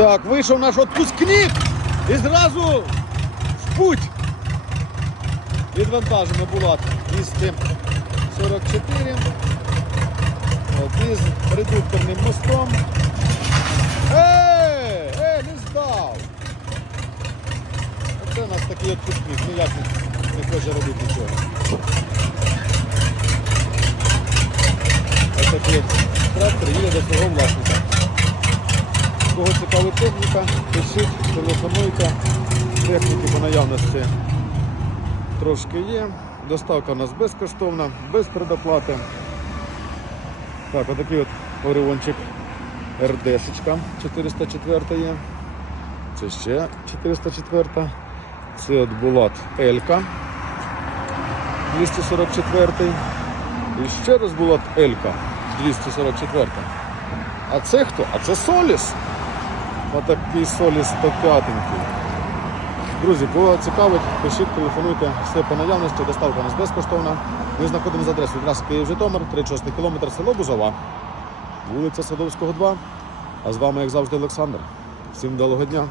Так, вийшов наш отпускник і зразу в путь. Відвантажимо Булат 244. От, із редукторним мостом. Ей, ей, не здав. Оце у нас такий отпускник, ніяк не хоче робити нічого. Ось такий трактор їде до свого власника. Кого цікавить техніка, пишіть, телефонуйте. Техніки по наявності трошки є. Доставка у нас безкоштовна, без предоплати. Так, отакий от Оріончик РД 404 є. Це ще 404. Це от Булат Елька 244. І ще раз Булат Елька 244. А це хто? А це Соліс. Отакий солі 105. Друзі, кого цікавить, пишіть, телефонуйте, все по наявності, доставка у нас безкоштовна. Ми знаходимося за адресою траса Київ-Житомир, 36 кілометр, село Бузова, вулиця Садовського, 2. А з вами, як завжди, Олександр. Всім вдалого дня.